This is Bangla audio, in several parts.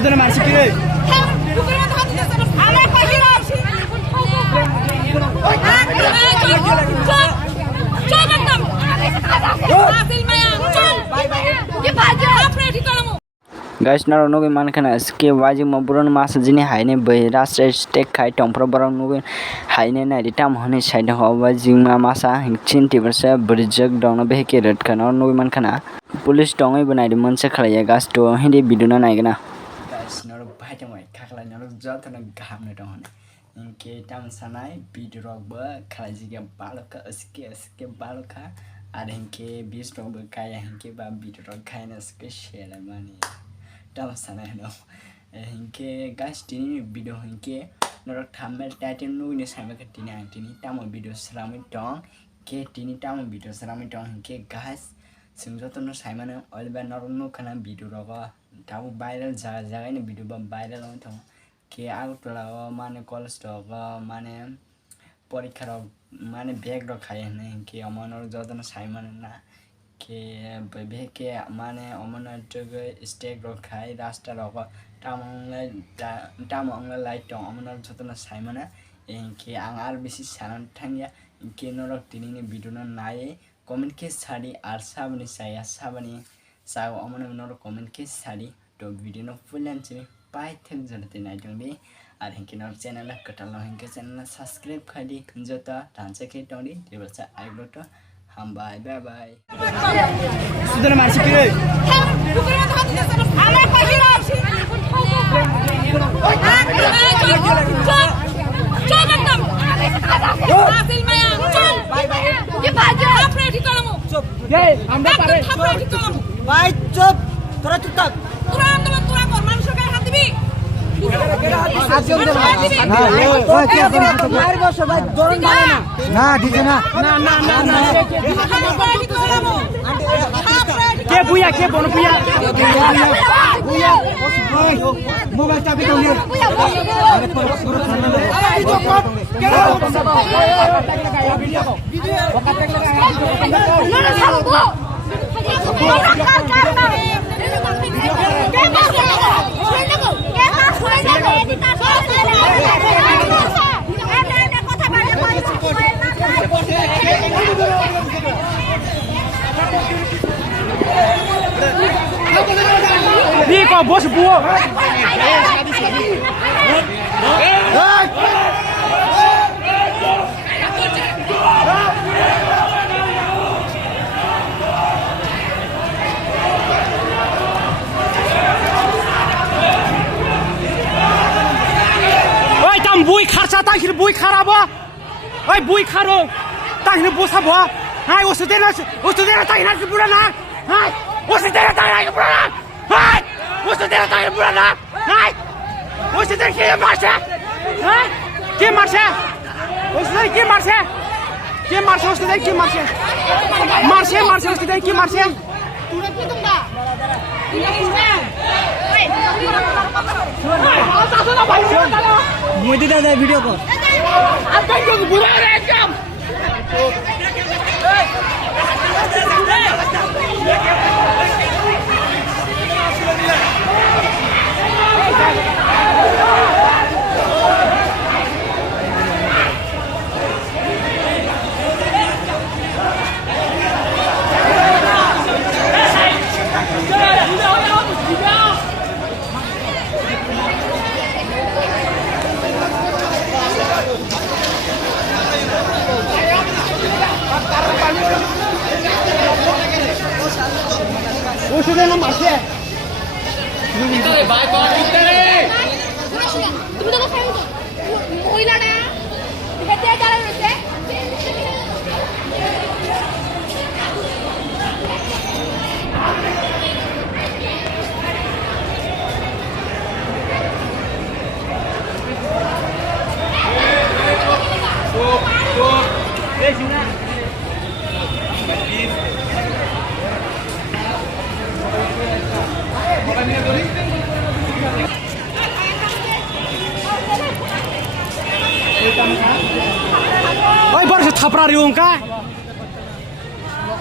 Sudah masih kiri. Guys, naro nubi mankana ske waji maburon masa jini haine bai rastra steak khai tompro barang nubi haine na ritam hone side ho waji ma masa hingchin tibersa brijak dongna behke red kana nubi mankana police dongai banai monse khalaya gas to hindi biduna naigna guys naro bhaita mai khakla naro jatana gamne dong inke tam sanai bidrok ba khalaji ga balaka ske balaka are inke bisrok ba kaya inke ba bidrok khaina ske shela mani tam sanai no inke gas tini video inke naro thumbnail title nu ni sama ka tini antini tam video salami tong ke tini tam video salami tong inke gas singjotono saimane olba naro no kana video roga tabu viral jaga ni video ba viral on thong ke agtola mane college roga mane পরীক্ষার মানে ব্যাগ রাখায় না কি অমনর যতন সাইমন না কে বেকে মানে অমনর জগে স্টেক রাখায় রাস্তা রাখা টামংলা লাইট দं অমনর যতন সাইমন কে आं আর বেশি সানান থাঙ্গিয়া কে নরক তিনিনি ভিডিও নাই কমেন্ট কে সারি আর সাবনি সায়া সাবনি সাও অমন নরক কমেন্ট কে সারি তো ভিডিও ফুল আনছি পাই থেক জনতে নাই দंदि আর হিংকে নর চ্যানেল কটাল হিংকে চ্যানেল সাবস্ক্রাইব খালি জতা টানছে কে টনি দেবছা আইগ্লোটো হামবাই bye bye Sudah masih kiri. আমার পাখিরা আছে চল একদম আসিল মায়া চল কি বাজে আপনি ঠিক করমু চুপ গে আমরা পারে আপনি ঠিক করমু ভাই চুপ তোরা চুপ থাক তোরা কর মানুষের গায়ে হাত দিবি না দিছে না কে বুয়া কে বন বুয়া মোবাইল চাবি দাও নে Đi qua bố sụp bùa. Ôi tầm bùi khát sao tăng khi bùi khát à bố. Ôi bùi khát rồi. Tăng khi bố sao bố. Hai ô tên là tăng khi bùi là hai. Ô tên là tăng khi bùi là hai. Ô tên là tăng khi bùi là hai. Ô tên là kia marse. Hai. Kia marse. Ô tên kia marse. Kia marse ô tên kia marse. Marse ô tên kia marse. Mau tidak ada video kok? Apa yang kau buat rekam? Sudah marse. Kita le bye bye kita le. তুমি তো খাই তো কইলা না হেতে গেল রইছে Oi baru thapra riung ka.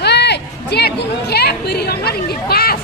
Hei, je tu ke beri orang ring di bas.